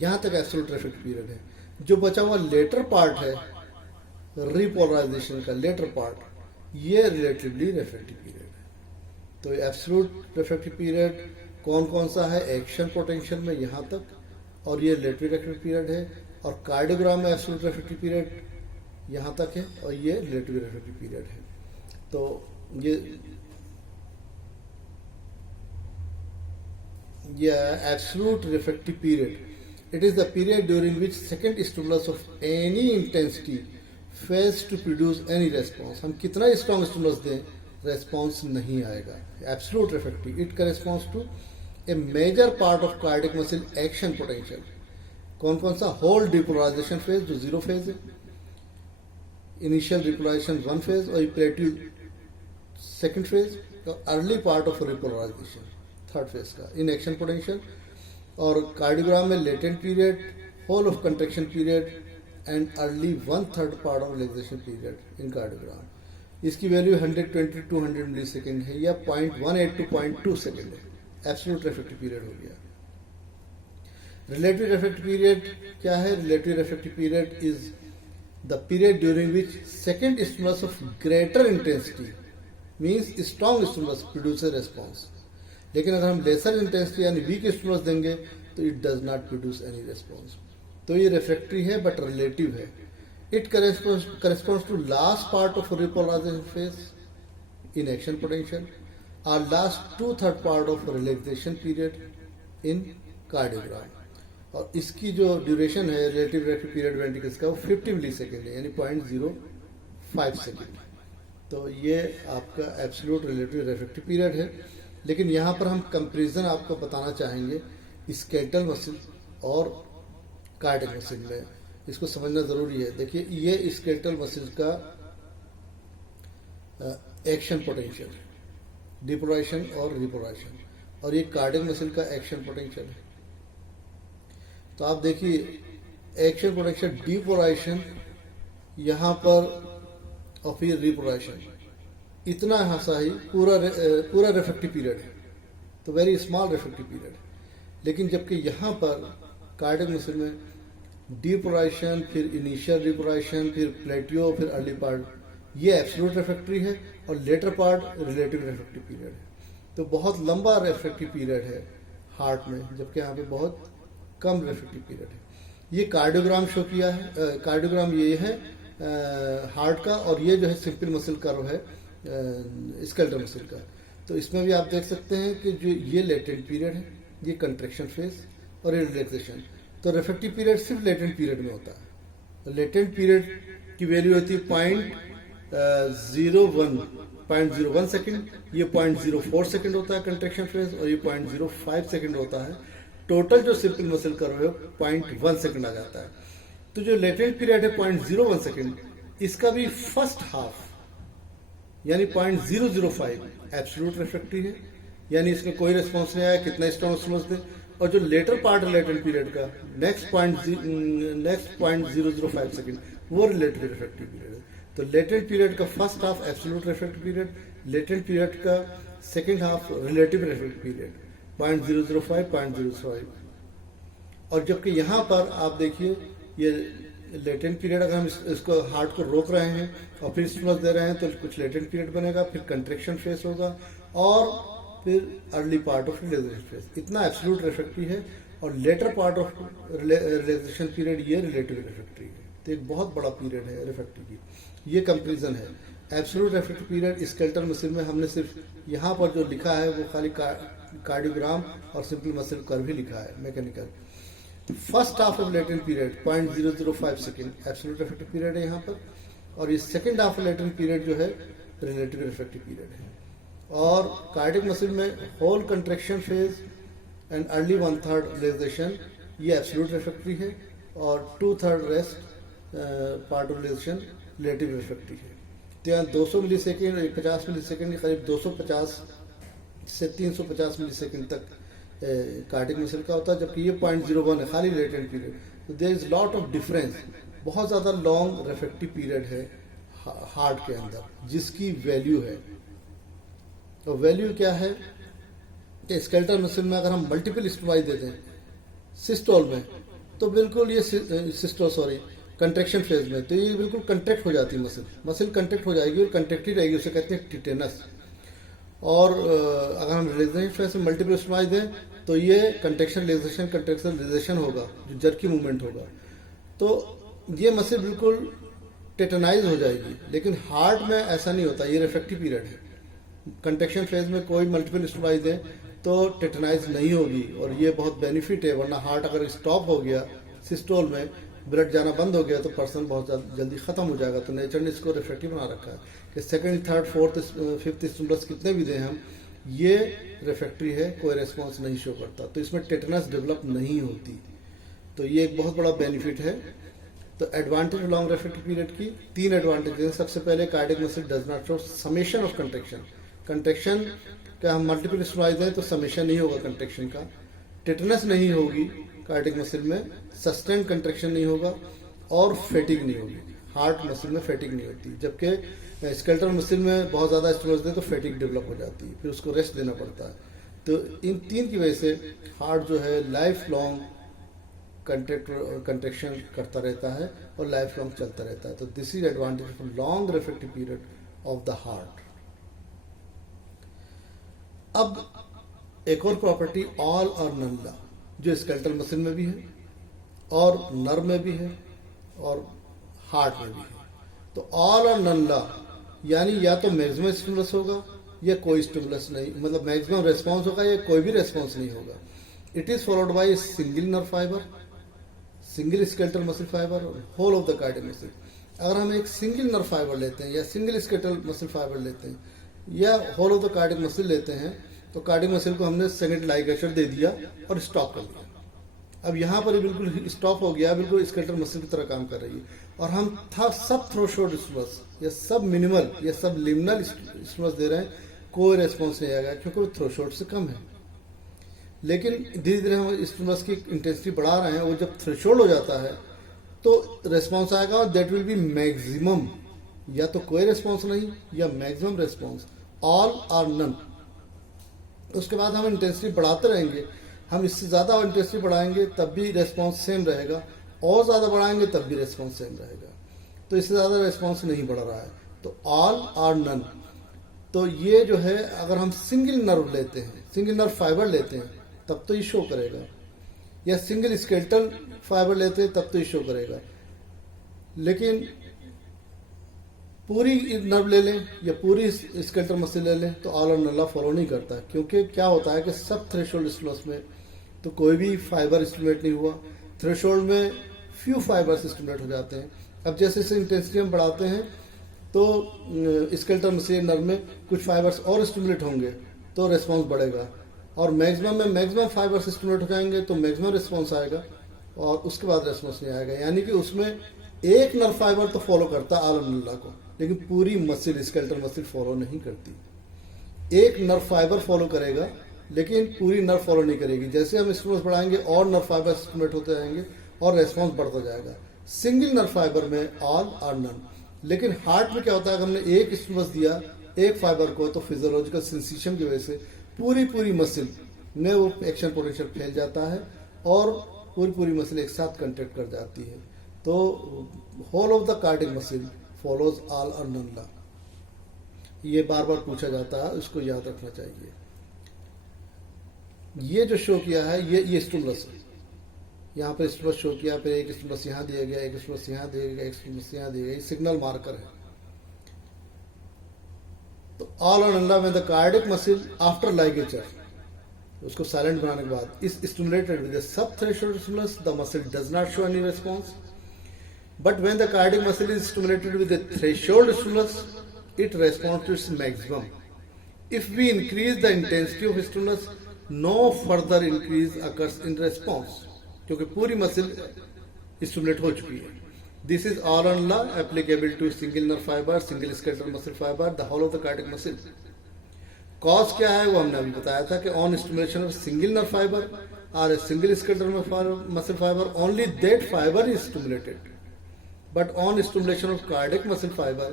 यहाँ तक एब्सोल्यूट रिफ्रैक्टिव पीरियड है। जो बचा हुआ लेटर पार्ट है रिपोलराइजेशन का लेटर पार्ट, ये रिलेटिवली रिफ्रैक्टिव पीरियड है। तो एब्सोल्यूट रिफ्रैक्टिव पीरियड कौन कौन सा है एक्शन पोटेंशियल में यहाँ तक, और ये रिलेटिव रिफ्रैक्टिव पीरियड है, और कार्डियोग्राम में एब्सोल्यूट रिफ्रैक्टिव पीरियड यहाँ तक है, और ये रिलेटिव रिफ्रैक्टिव पीरियड है। तो ये absolute refractive period, it is the period during which second stimulus of any intensity fails to produce any response। हम कितना स्ट्रॉन्ग स्टिमुलस दें रेस्पॉन्स नहीं आएगा। Absolute refractive it corresponds to a major part of cardiac muscle action potential. कौन कौन सा? Whole depolarisation phase जो 0 phase है, इनिशियल डिपोलराइजेशन 1 फेज, और प्लेट्यू सेकंड फेज, और early part of repolarization 3rd phase का इन एक्शन पोटेंशियल। और cardiogram में latent period, whole of contraction period and early 1/3 part of relaxation period in cardiogram. इसकी value 120 to 200 millisecond है या 0.18 to 0.2 second है। Absolute refractive period हो गया। Relative refractive period क्या है? Relative refractive period is the period during which second stimulus of greater intensity means strong stimulus produce response. लेकिन अगर हम लेसर इंटेंसिटी यानी वीक स्टिमुलस देंगे तो it does not produce any response. तो ये रिफ्रैक्टरी है बट रिलेटिव है। It corresponds to last part of repolarization phase in action potential और last 2/3 part of relaxation period in cardiogram. और इसकी जो ड्यूरेशन है रिलेटिव रिफ्रैक्टिव पीरियड वेंट्रिकल्स का वो 50 मिली सेकेंड है यानी 0.05 सेकेंड। तो ये आपका एब्सोल्यूट रिलेटिव रिफ्रैक्टिव पीरियड है। लेकिन यहाँ पर हम कंपैरिजन आपको बताना चाहेंगे स्केलेटल मसल और कार्डियक मसल में, इसको समझना जरूरी है। देखिए ये स्केलेटल मसल का एक्शन पोटेंशियल है, डिपोलराइजेशन और रिपोलराइजेशन, और ये कार्डियक मसल का एक्शन पोटेंशियल है। तो आप देखिए एक्शन पोटेंशियल डिपोलराइजेशन यहाँ पर और फिर रिपोलराइजेशन, इतना सा ही पूरा रिफ्रैक्टिव पीरियड है। तो वेरी स्मॉल रिफ्रैक्टिव पीरियड। लेकिन जबकि यहाँ पर कार्डियक मसल में डीपोलाराइजेशन, फिर इनिशियल डीपोलाराइजेशन, फिर प्लेटियो, फिर अर्ली पार्ट, ये एब्सोल्यूट रिफ्रैक्टरी है और later part relative refractive period है। तो बहुत लंबा रिफ्रैक्टिव पीरियड है हार्ट में, जबकि यहाँ पे बहुत कम रिफ्रैक्टिव पीरियड है। ये कार्डियोग्राम शो किया है, कार्डियोग्राम ये है हार्ट का, और ये जो है सिंपल मसल कर्व है स्केलेटल मसल का। तो इसमें भी आप देख सकते हैं कि जो ये लेटेंट पीरियड है, ये कंट्रैक्शन फेज और ये रिलैक्सेशन। तो रिफ्रैक्टिव पीरियड सिर्फ लेटेंट पीरियड में होता है। लेटेंट पीरियड की वैल्यू होती है 0.01 सेकेंड, ये 0.04 सेकेंड होता है कंट्रैक्शन फेज, और ये 0.05 सेकेंड होता है। टोटल जो सिंपल मसल कर्व है 0.1 सेकेंड आ जाता है। तो जो लेटेंट पीरियड है 0.01 सेकेंड, इसका भी फर्स्ट हाफ यानी 0.005 एब्सोल्यूट रिफ्रैक्टरी है, यानी इसमें कोई रिस्पॉन्स नहीं आया, कितना स्ट्रॉन्ग समझ दें। और जो लेटर पार्ट लेटेंट पीरियड का नेक्स्ट 0.005 सेकेंड, वो रिलेटिव रिफ्रैक्टिव पीरियड है। तो लेटेंट पीरियड का first half absolute refractive period, latent period का second half relative refractive period 0.005 0.05। और जबकि यहाँ पर आप देखिए ये लेटेंट पीरियड, अगर हम इसको हार्ट को रोक रहे हैं और फिर स्टिमुलस दे रहे हैं तो कुछ लेटेंट पीरियड बनेगा, फिर कंट्रैक्शन फेज होगा और फिर early part of relaxation phase. इतना एब्सोल्यूट रिफ्रैक्टरी है। और later part of relaxation period ये रिलेटिव रिफ्रैक्टरी है। तो एक बहुत बड़ा पीरियड है रिफ्रैक्टरी की। ये कंपेरिजन है। Absolute refractive period skeletal muscle में हमने सिर्फ यहाँ पर जो लिखा है वो खाली कार्डियोग्राम और सिंपल मसल कर्व ही लिखा है mechanical. First half of latent period 0.005 second absolute refractive period है यहाँ पर, और ये second half of latent period जो है रिलेटिव रिफ्रैक्टिव पीरियड है। और कार्डियक मसल में whole contraction phase and early 1/3 relaxation ये एब्सोल्यूट रिफ्रैक्टरी है, और 2/3 rest part of relaxation relative refractory है। तो यहाँ 200 मिली सेकेंड, 50 मिली सेकेंड, करीब 250 से 350 मिली सेकेंड तक कार्डियक मसल का होता है, जबकि ये 0.01 है खाली लेटेंट पीरियड। तो there is lot of difference. बहुत ज़्यादा लॉन्ग रिफ्रैक्टिव पीरियड है हार्ट के अंदर, जिसकी वैल्यू है। तो वैल्यू क्या है कि स्केलेटल मसल में अगर हम मल्टीपल स्टिमुलाई दे दें सिस्टोल में, तो बिल्कुल ये कंट्रैक्शन फेज में, तो ये बिल्कुल कंट्रैक्ट हो जाती है मसल कंट्रैक्ट हो जाएगी और कंट्रैक्ट ही रहेगी, उसे कहते हैं टिटेनस। और अगर हम रिलैक्सेशन फेज में मल्टीपल स्टिमुलाई दें तो ये कंट्रैक्शन रिलैक्सेशन होगा, जो जर्की मूवमेंट होगा, तो ये मसल बिल्कुल टेटनाइज हो जाएगी। लेकिन हार्ट में ऐसा नहीं होता, ये रिफ्रैक्टिव पीरियड है। कंट्रैक्शन फेज में कोई मल्टीपल स्टिमुलाई दें तो टेटनाइज नहीं होगी, और ये बहुत बेनिफिट है। वरना हार्ट अगर स्टॉप हो गया सिस्टोल में, ब्लड जाना बंद हो गया, तो पर्सन बहुत जल्दी खत्म हो जाएगा। तो नेचर ने इसको रिफ्रैक्टिव बना रखा है कि second, third, fourth, fifth stimulus कितने भी दें हम, ये रिफ्रैक्टरी है, कोई रेस्पॉन्स नहीं शो करता, तो इसमें टेटनस डेवलप नहीं होती। तो ये एक बहुत बड़ा बेनिफिट है। तो एडवांटेज लॉन्ग रिफ्रैक्टिव पीरियड की 3 एडवांटेज हैं। सबसे पहले cardiac muscle does not show summation of contraction का हम मल्टीपल स्टिमुलाई दें तो समेशन नहीं होगा कंट्रैक्शन का, टिटनेस नहीं होगी कार्डियक मसल में, सस्टेन कंट्रैक्शन नहीं होगा, और फेटिग नहीं होगी। हार्ट मसल में फेटिग नहीं होती, जबकि स्केलेटल मसल में बहुत ज़्यादा स्टिमुलस दें तो फेटिग डेवलप हो जाती है, फिर उसको रेस्ट देना पड़ता है। तो इन 3 की वजह से हार्ट जो है लाइफ लॉन्ग कंट्रैक्शन करता रहता है और लाइफ लॉन्ग चलता रहता है। तो this is advantage of long refractive period of the heart. अब एक और प्रॉपर्टी ऑल और नन ला, जो स्केलेटल मसल में भी है और नर्व में भी है और हार्ट में भी है। तो ऑल और नन ला यानी या तो मैक्सिमम स्टिमुलस होगा या कोई स्टिमुलस नहीं, मतलब मैक्सिमम रेस्पॉन्स होगा या कोई भी रेस्पॉन्स नहीं होगा। It is followed by single nerve fibre, single skeletal muscle fibre, whole of the cardiac muscle. अगर हम एक सिंगल नर्व फाइबर लेते हैं या सिंगल स्केलेटल मसल फाइबर लेते हैं या whole of the cardiac muscle लेते हैं, तो कार्डियक मसल को हमने सेकेंड लाइगेचर दे दिया और स्टॉप कर दिया। अब यहाँ पर बिल्कुल स्टॉप हो गया, बिल्कुल स्केलेटल मसल की तरह काम कर रही है, और हम सब थ्रेशोल्ड स्टिमुलस या सब मिनिमल या सब लिमिनल स्टिमुलस दे रहे हैं, कोई रेस्पॉन्स नहीं आएगा क्योंकि वो थ्रेशोल्ड से कम है। लेकिन धीरे धीरे हम स्टिमुलस की इंटेंसिटी बढ़ा रहे हैं, वो जब थ्रेशोल्ड हो जाता है तो रेस्पॉन्स आएगा, और दैट विल बी मैक्सिमम, या तो कोई रेस्पॉन्स नहीं या maximum response, all or none. उसके बाद हम इंटेंसिटी बढ़ाते रहेंगे, हम इससे ज़्यादा इंटेंसिटी बढ़ाएंगे तब भी रेस्पॉन्स सेम रहेगा, और ज़्यादा बढ़ाएंगे तब भी रेस्पॉन्स सेम रहेगा। तो इससे ज़्यादा रेस्पॉन्स नहीं बढ़ रहा है, तो ऑल और नन। तो ये जो है अगर हम सिंगल नर्व लेते हैं, सिंगल नर्व फाइबर लेते हैं तब तो ये शो करेगा, या सिंगल स्केलेटल फाइबर लेते हैं तब तो ये शो करेगा। लेकिन पूरी नर्व ले लें या पूरी स्केलेटल मसल ले लें तो ऑल और नल्ला फॉलो नहीं करता, क्योंकि क्या होता है कि सब थ्रेशोल्ड स्टिमुलस में तो कोई भी फाइबर स्टिमुलेट नहीं हुआ, थ्रेशोल्ड में फ्यू फाइबर्स स्टिमुलेट हो जाते हैं। अब जैसे जैसे इंटेंसिटी हम बढ़ाते हैं तो स्केलेटल मसल नर्व में कुछ फाइबर्स और स्टिमुलेट होंगे तो रेस्पॉन्स बढ़ेगा, और मैक्सिमम में मैक्सिमम फाइबर्स स्टिमुलेट हो जाएंगे तो मैक्सिमम रिस्पॉन्स आएगा, और उसके बाद रेस्पॉन्स नहीं आएगा। यानी कि उसमें एक नर्व फाइबर तो फॉलो करता है ऑल और नल्ला को, लेकिन पूरी मसल स्केलेटल मसल फॉलो नहीं करती। एक नर्व फाइबर फॉलो करेगा लेकिन पूरी नर्व फॉलो नहीं करेगी। जैसे हम स्टिमुलस बढ़ाएंगे और नर्व फाइबर स्टिमुलेट होते जाएंगे और रेस्पॉन्स बढ़ता जाएगा। सिंगल नर्व फाइबर में ऑल और नन। लेकिन हार्ट में क्या होता है, अगर हमने एक स्टिमुलस दिया एक फाइबर को तो फिजियोलॉजिकल सेंसेशन की वजह से पूरी मसल में वो एक्शन पोटेंशियल फैल जाता है और पूरी मसल एक साथ कंट्रैक्ट कर जाती है। तो whole of the cardiac muscle follows all or none law. ये बार बार पूछा जाता है, उसको याद रखना चाहिए। ये जो शो किया है ये स्टिमुलस है, यहाँ पे स्टिमुलस शो किया, फिर एक स्टिमुलस यहाँ दिया गया, एक स्टिमुलस यहाँ दिया गया, एक स्टिमुलस यहाँ दिया गया, सिग्नल मार्कर है। तो ऑल और नन लॉ में the cardiac muscle after ligature, उसको साइलेंट बनाने के बाद इस स्टिमुलेटेड विद सब threshold stimulus the muscle does not show any response, but when the cardiac muscle is stimulated with a threshold stimulus it responds to its maximum. If we increase the intensity of stimulus no further increase occurs in response, क्योंकि पूरी muscle stimulate हो चुकी है। This is all on law applicable to single nerve fiber, single skeletal muscle fiber, the whole of the cardiac muscle. Cause क्या है वो हमने अभी बताया था कि on stimulation of single nerve fibre और a single skeletal muscle fibre only that fibre is stimulated, but on stimulation of cardiac muscle fiber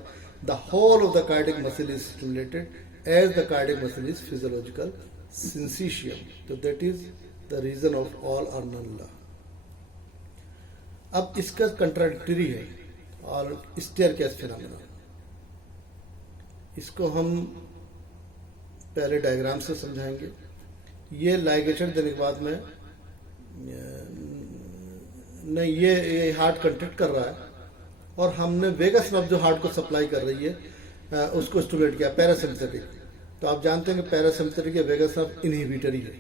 the whole of the cardiac muscle is stimulated as the cardiac muscle is physiological syncytium. So that is the reason of all or none law. अब इसका contradictory है और staircase phenomena, इसको हम पहले diagram से समझाएंगे। ये लाइगेशन देने के बाद में नहीं, ये हार्ट कंट्रैक्ट कर रहा है और हमने वेगस नर्व जो हार्ट को सप्लाई कर रही है उसको स्टिमुलेट किया पैरासिम्पथेटिक। तो आप जानते हैं कि पैरासिम्पथेटिक या वेगस नर्व इनहिबिटरी है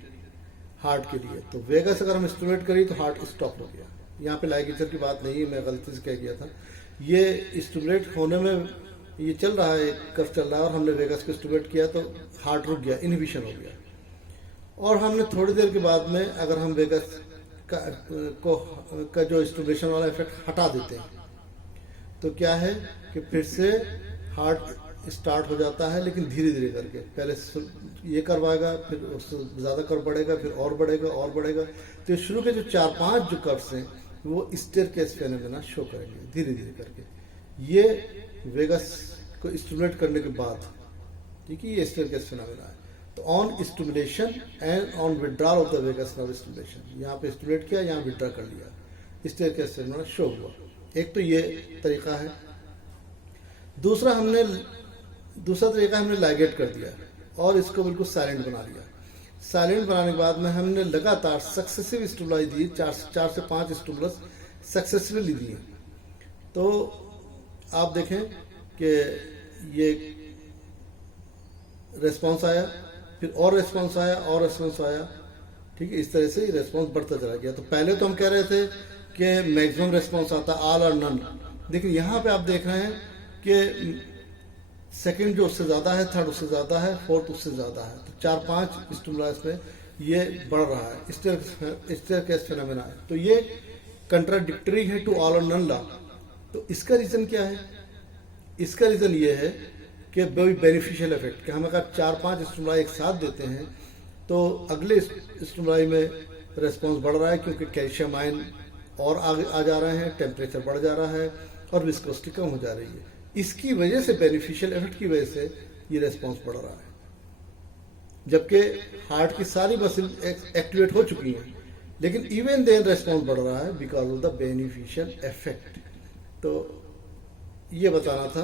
हार्ट के लिए। तो वेगस अगर हम स्टिमुलेट करें तो हार्ट स्टॉप हो गया। यहाँ पे लाइगेचर की बात नहीं है, मैं गलती से कह गया था। ये स्टिमुलेट होने में ये चल रहा है, कर्व चल रहा है और हमने वेगस को स्टिमुलेट किया तो हार्ट रुक गया, इनहिबिशन हो गया। और हमने थोड़ी देर के बाद में अगर हम वेगस का जो स्टिमुलेशन वाला इफेक्ट हटा देते हैं तो क्या है कि फिर से हार्ट स्टार्ट हो जाता है, लेकिन धीरे धीरे करके। पहले ये करवाएगा, फिर उससे ज़्यादा कर्व बढ़ेगा, फिर और बढ़ेगा और बढ़ेगा। तो शुरू के जो 4-5 जो कर्व्स हैं वो स्टेयरकेस फिनोमेना शो करेंगे धीरे धीरे करके। ये वेगस को स्टिमुलेट करने के बाद, ठीक है, ये स्टेयरकेस फिनोमेना है। तो on stimulation and on withdrawal of the vagus nerve stimulation, यहाँ पे स्टिमुलेट किया, यहाँ विड्रॉ कर लिया, स्टेयरकेस फिनोमेना शो हुआ। एक तो ये तरीका है। दूसरा तरीका हमने लाइगेट कर दिया और इसको बिल्कुल साइलेंट बना लिया। साइलेंट बनाने के बाद में हमने लगातार सक्सेसिव स्टिमुलाई दिए, 4 से 5 स्टिमुलस सक्सेसिवली दिए। तो आप देखें कि ये रेस्पॉन्स आया, फिर और रेस्पॉन्स आया और रेस्पॉन्स आया, ठीक है। इस तरह से रेस्पॉन्स बढ़ता चला गया। तो पहले तो हम कह रहे थे कि मैक्सिमम रेस्पॉन्स आता ऑल और नन, लेकिन यहाँ पे आप देख रहे हैं कि सेकंड जो उससे ज़्यादा है, थर्ड उससे ज़्यादा है, फोर्थ उससे ज़्यादा है। तो 4-5 स्टिमुलस में ये बढ़ रहा है, स्टेयरकेस फिनोमेना है। तो ये कंट्राडिक्टरी है to all or none law. तो इसका रीज़न क्या है? इसका रीज़न ये है कि बेनिफिशियल इफेक्ट, कि हम अगर 4-5 स्टिमुलाई एक साथ देते हैं तो अगले स्टिमुलाई में रेस्पॉन्स बढ़ रहा है, क्योंकि कैल्शियम आयन और आगे आ जा रहे हैं, टेम्परेचर बढ़ जा रहा है और विस्कोसिटी कम हो जा रही है। इसकी वजह से, बेनिफिशियल इफेक्ट की वजह से ये रेस्पॉन्स बढ़ रहा है। जबकि हार्ट की सारी मसल एक्टिवेट हो चुकी हैं, लेकिन इवन देन रेस्पॉन्स बढ़ रहा है because of the beneficial effect. तो ये बताना था।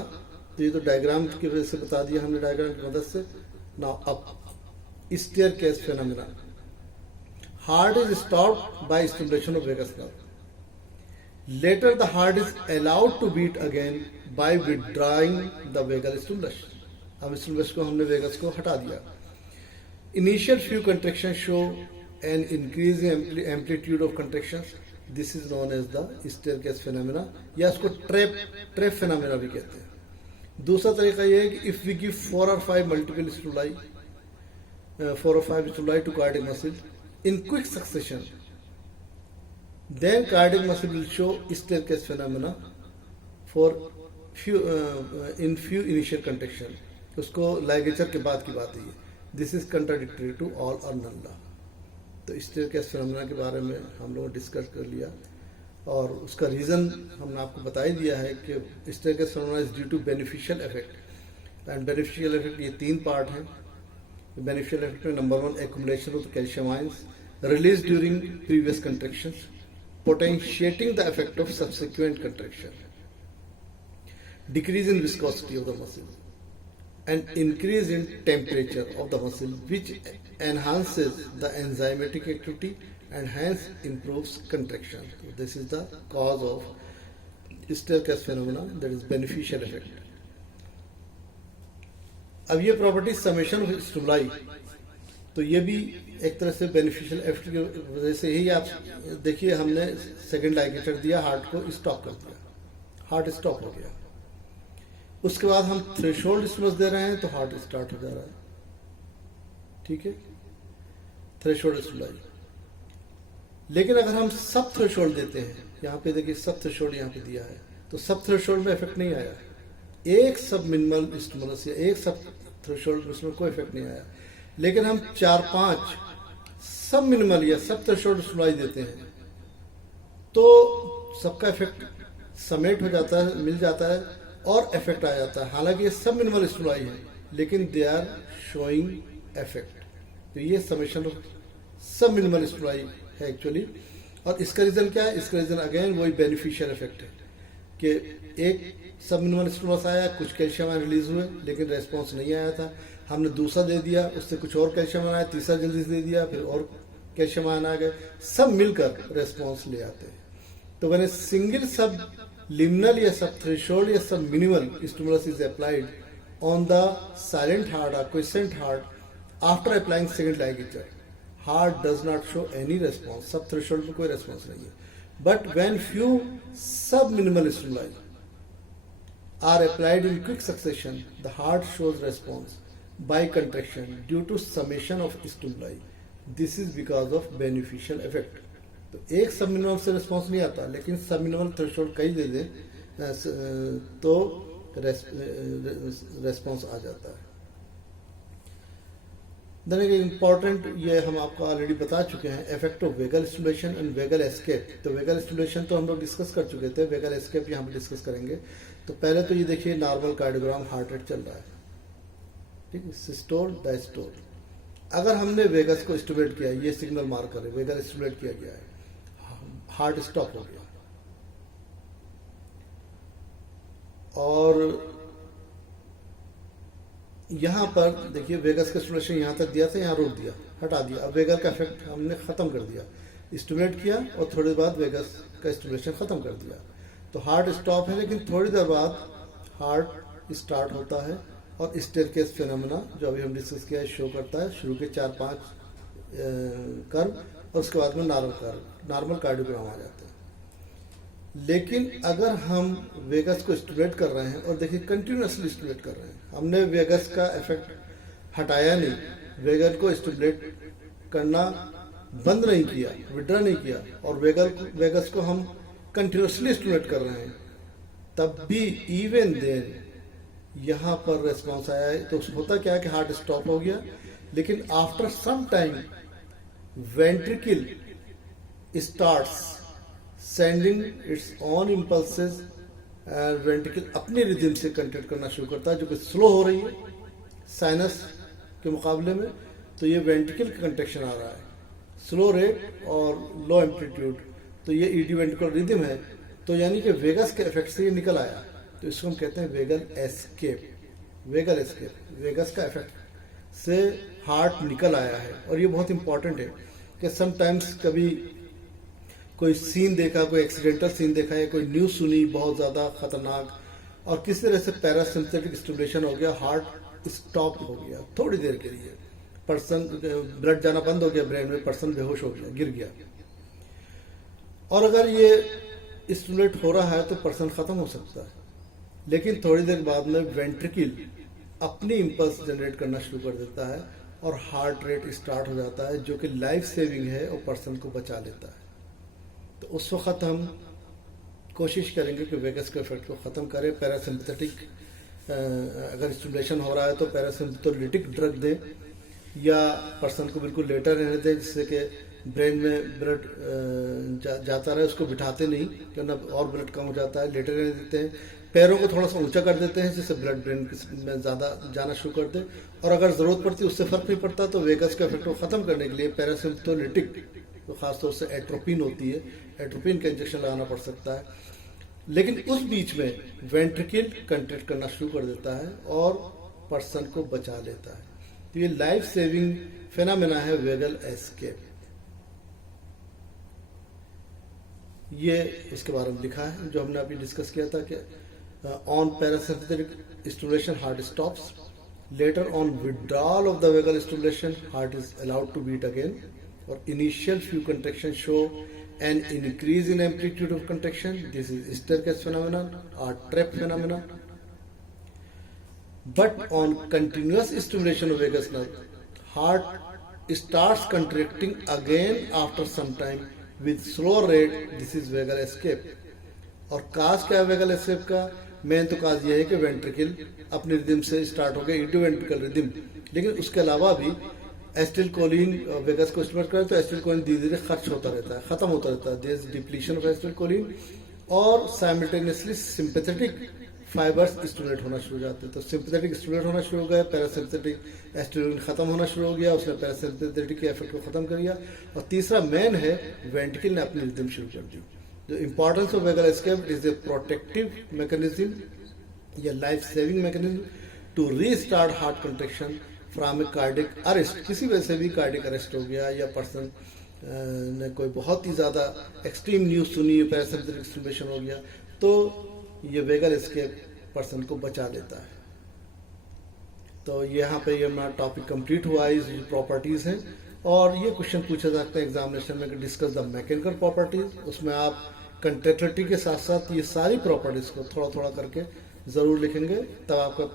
तो ये तो डायग्राम की वजह से बता दिया हमने, डायग्राम की मदद से। नाउ अब staircase phenomena. Heart is stopped by stimulation of vagus nerve. Later, the heart is allowed to beat again by withdrawing the vagal stimulus. अब स्टिमुलस को हमने वेगस को हटा दिया। Initial few contractions show an increasing amplitude of contractions. This is known as the staircase phenomena, या इसको trap phenomena भी कहते हैं। दूसरा तरीका यह है कि if we give 4 or 5 multiple stimuli, 4 or 5 stimuli to cardiac muscle in quick succession, then cardiac muscle will show staircase phenomena for few initial contraction. उसको ligature के बाद की बात है ये। This is contradictory to all or none law. तो staircase phenomena के बारे में हम लोगों ने डिस्कस कर लिया और उसका रीज़न हमने आपको बता ही दिया है कि staircase phenomena is due to beneficial effect. And beneficial effect ये 3 पार्ट हैं। beneficial effect में number 1 accumulation of the calcium ions released during previous contractions, potentiating the effect of subsequent contraction, decrease in viscosity of the muscle, and increase in temperature of the muscle, which enhances the enzymatic activity and hence improves contraction. So this is the cause of staircase phenomena, that is beneficial effect. अब ये property summation of stimuli, तो ये भी एक तरह से beneficial effect की वजह से ही। आप देखिए हमने सेकंड लाइगेटर दिया, हार्ट को स्टॉप कर दिया, हार्ट स्टॉप हो गया। उसके बाद हम थ्रेशोल्ड स्टिमुलस दे रहे हैं तो हार्ट स्टार्ट हो जा रहा है। ठीक है, थ्रेशोल्ड स्टिमुलाई। लेकिन अगर हम सब थ्रेशोल्ड देते हैं, यहाँ पे देखिए सब थ्रेशोल्ड यहाँ पे दिया है, तो सब थ्रेशोल्ड में इफेक्ट नहीं आया। एक सब मिनिमल स्टिमुलस या एक सब थ्रेशोल्ड में कोई इफेक्ट नहीं आया। लेकिन हम 4-5 सब मिनिमल या सब थ्रेशोल्ड स्टिमुलाई देते हैं तो सबका इफेक्ट समेट हो जाता है, मिल जाता है और इफेक्ट आ जाता है। हालांकि ये सब मिनिमल स्टिमुलाई है लेकिन दे आर शोइंग इफेक्ट। तो ये समेशन ऑफ सब मिनिमल स्टिमुलाई है एक्चुअली। और इसका रीजन क्या है? इसका रीजन अगेन वही बेनिफिशियल इफेक्ट है कि एक सब मिनिमल स्टिमुलस आया, कुछ कैल्शियम आयन रिलीज हुए लेकिन रेस्पॉन्स नहीं आया था। हमने दूसरा दे दिया, उससे कुछ और कैल्शियम आया, तीसरा जल्दी से दे दिया, फिर और कैल्शियम आयन आ गए, सब मिलकर रेस्पॉन्स ले आते हैं। तो व्हेन सिंगल सब लिमिनल या सब थ्रेशोल्ड या sub minimal stimulus is applied on the silent heart और quiescent heart after applying second ligature, heart does not show any response. Sub threshold में कोई रेस्पॉन्स नहीं है। But when few sub minimal stimuli are applied in quick succession, the heart shows response by contraction due to summation of stimuli. This is because of beneficial effect. तो एक सब minimal से response नहीं आता, लेकिन सब मिनिमल थ्रेशोल्ड कई दे दें तो रेस्पॉन्स आ जाता है। देन एक इम्पॉर्टेंट, ये हम आपको ऑलरेडी बता चुके हैं, effect of vagal stimulation and vagal escape. तो वेगल स्टिमुलेशन तो हम लोग डिस्कस कर चुके थे, वेगल एस्केप यहाँ पे डिस्कस करेंगे। तो पहले तो ये देखिए नॉर्मल कार्डियोग्राम, हार्ट रेट चल रहा है, ठीक है, सिस्टोल डायस्टोल। अगर हमने वेगस को स्टिमुलेट किया, ये सिग्नल मार्कर है, वेगल स्टिमुलेट किया गया है, हार्ट स्टॉप हो गया और यहां पर देखिए वेगस का स्टिमुलेशन यहां तक दिया था, यहां रोक दिया, हटा दिया। अब वेगल का इफेक्ट हमने खत्म कर दिया, स्टिमुलेट किया और थोड़ी देर बाद वेगस का स्टिमुलेशन खत्म कर दिया। तो हार्ट स्टॉप है, लेकिन थोड़ी देर बाद हार्ट स्टार्ट होता है और स्टेयरकेस फिनोमेना जो अभी हम डिस्कस किया है शो करता है। शुरू के 4-5 कर्व और उसके बाद में नॉर्मल कार्डियोग्राम आ जाते हैं। लेकिन अगर हम वेगस को स्टिमुलेट कर रहे हैं और देखिए कंटिन्यूसली स्टिमुलेट कर रहे हैं, हमने वेगस का इफेक्ट हटाया नहीं, वेगस को स्टिमुलेट करना बंद नहीं किया, विड्रॉ नहीं किया, और वेगस को हम कंटिन्यूसली स्टिमुलेट कर रहे हैं, तब भी इवन देन यहां पर रेस्पॉन्स आया है। तो होता क्या है कि हार्ट स्टॉप हो गया, लेकिन after some time ventricle starts sending its own impulses, ventricle अपनी रिदम से कंट्रैक्ट करना शुरू करता है, जो कि स्लो हो रही है साइनस के मुकाबले में। तो ये वेंट्रिकल कंट्रैक्शन आ रहा है, स्लो रेट और लो एम्पलीट्यूड, तो ये ईडी वेंट्रिकुलर रिदम है। तो यानी कि वेगस के इफेक्ट से ये निकल आया, तो इसको हम कहते हैं vagal escape. Vagal escape, vagus का इफेक्ट से हार्ट निकल आया है। और ये बहुत इंपॉर्टेंट है कि समटाइम्स कभी कोई सीन देखा, कोई एक्सीडेंटल सीन देखा है, कोई न्यूज़ सुनी बहुत ज़्यादा खतरनाक, और किसी तरह से पैरासिम्पथेटिक स्टिमुलेशन हो गया, हार्ट स्टॉप हो गया थोड़ी देर के लिए, पर्सन ब्लड जाना बंद हो गया ब्रेन में, पर्सन बेहोश हो गया, गिर गया। और अगर ये स्टिमुलेट हो रहा है तो पर्सन खत्म हो सकता है। लेकिन थोड़ी देर बाद में वेंट्रिकल अपनी इंपल्स जनरेट करना शुरू कर देता है और हार्ट रेट स्टार्ट हो जाता है, जो कि लाइफ सेविंग है और पर्सन को बचा लेता है। तो उस वक्त हम कोशिश करेंगे कि वेगस के इफेक्ट को ख़त्म करें। पैरासिम्पथेटिक अगर स्टिमुलेशन हो रहा है तो पैरासिम्पथोलिटिक ड्रग दें, या पर्सन को बिल्कुल लेटा रहने दें, जिससे कि ब्रेन में ब्लड जाता रहे, उसको बिठाते नहीं क्योंकि और ब्लड कम हो जाता है, लेटे रहने देते हैं। पैरों को थोड़ा सा ऊंचा कर देते हैं जिससे ब्लड ब्रेन में ज़्यादा जाना शुरू कर दे, और अगर ज़रूरत पड़ती है उससे फ़र्क नहीं पड़ता तो वेगस के इफेक्ट को ख़त्म करने के लिए पैरासिम्पथोलिटिक, तो खासतौर से एट्रोपिन होती है, एट्रोपिन का इंजेक्शन लगाना पड़ सकता है। लेकिन उस बीच में वेंट्रिकल कंट्रैक्ट करना शुरू कर देता है और पर्सन को बचा लेता है। तो ये लाइफ सेविंग फेनामेना है वेगल एस्केप। ये उसके बारे में लिखा है जो हमने अभी डिस्कस किया था कि on parasympathetic stimulation heart stops, later on withdrawal of the vagal stimulation heart is allowed to beat again, और initial few contractions show an increase in amplitude of contraction. This is staircase phenomenon or trap phenomenon. But on continuous stimulation of vagus nerve, heart starts contracting again after some time with slow rate. This is vagal escape. और काज क्या है vagal escape का? Main तो काज ये है कि ventricle अपनी rhythm से स्टार्ट हो गया, इडो वेंट्रिकल रिदम। लेकिन उसके अलावा भी एस्टिल कोलिन वेगस को स्टिमुलेट करे तो एस्टिल कोलिन धीरे धीरे खर्च होता रहता है, खत्म होता रहता है, there is depletion of acetylcholine, और साइमल्टेनियसली सिंपैथेटिक फाइबर्स स्टिमुलेट होना शुरू हो जाते हैं। तो सिंपैथेटिक स्टिमुलेट होना शुरू हो गया, पैरासिम्पथेटिक एस्टिल खत्म होना शुरू हो गया, उसने पैरासिम्पथेटिक के इफेक्ट को खत्म कर दिया। और तीसरा मेन है वेंट्रिकल ने अपनी रिदम शुरू कर दी। The importance of vagal escape is a protective mechanism या life saving mechanism to restart heart contraction from a cardiac arrest. किसी वजह से भी कार्डिक अरेस्ट हो गया, या पर्सन ने कोई बहुत ही ज़्यादा एक्सट्रीम न्यूज़ सुनी, पैरासिम्पथेटिक स्टिमुलेशन हो गया, तो ये वेगल एस्केप पर्सन को बचा लेता है। तो यहाँ पे ये हमारा टॉपिक कंप्लीट हुआ, इस प्रॉपर्टीज़ हैं। और ये क्वेश्चन पूछे जाते हैं एग्जामिनेशन में कि डिस्कस द मैकेनिकल प्रॉपर्टीज। उसमें आप कंट्रैक्टिलिटी के साथ साथ ये सारी प्रॉपर्टीज़ को थोड़ा थोड़ा करके ज़रूर लिखेंगे, तब आपका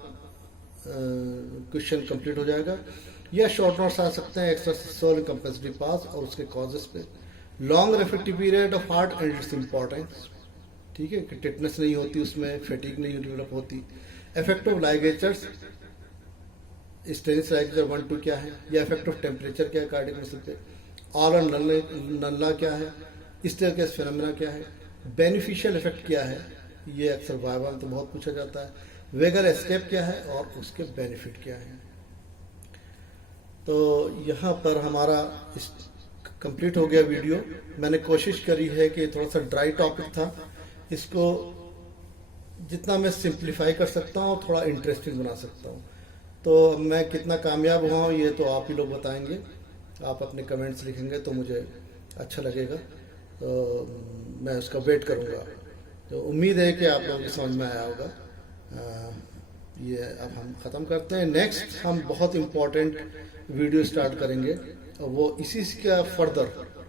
क्वेश्चन कंप्लीट हो जाएगा। या शॉर्ट नोट्स आ सकते हैं एक्स्ट्रासिस्टोल कंपल्सरी पास और उसके कॉजेस पे, long reflective period of heart and its importance, ठीक है, कि टिटनेस नहीं होती उसमें, फैटिग नहीं डेवलप होती, इफेक्ट ऑफ लाइगेचर्स, स्टेरिस लाइगेचर 1-2 क्या है, या इफेक्ट ऑफ टेम्परेचर क्या है कार्डियक मसल पे, ऑल और नल्ला क्या है, स्टेयरकेस फेनोमेना क्या है, बेनिफिशियल इफेक्ट क्या है, ये अक्सर वाइवा में तो बहुत पूछा जाता है, वेगल एस्केप क्या है और उसके बेनिफिट क्या है। तो यहाँ पर हमारा कंप्लीट हो गया वीडियो। मैंने कोशिश करी है कि थोड़ा सा ड्राई टॉपिक था, इसको जितना मैं सिंप्लीफाई कर सकता हूँ थोड़ा इंटरेस्टिंग बना सकता हूँ। तो मैं कितना कामयाब हुआ हूँ ये तो आप ही लोग बताएंगे, आप अपने कमेंट्स लिखेंगे तो मुझे अच्छा लगेगा, तो मैं उसका वेट करूँगा। तो उम्मीद है कि आप लोगों को समझ में आया होगा। ये अब हम ख़त्म करते हैं। नेक्स्ट हम बहुत इम्पोर्टेंट वीडियो स्टार्ट करेंगे और वो इसी का फर्दर,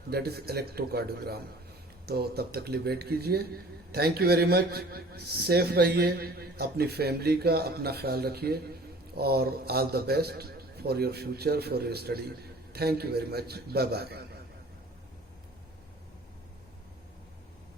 दैट इज़ इलेक्ट्रोकार्डियोग्राम। तो तब तक लिए वेट कीजिए। Thank you very much. Safe रहिए, अपनी फैमिली का अपना ख्याल रखिए, और all the best for your future, for your study. Thank you very much. Bye bye.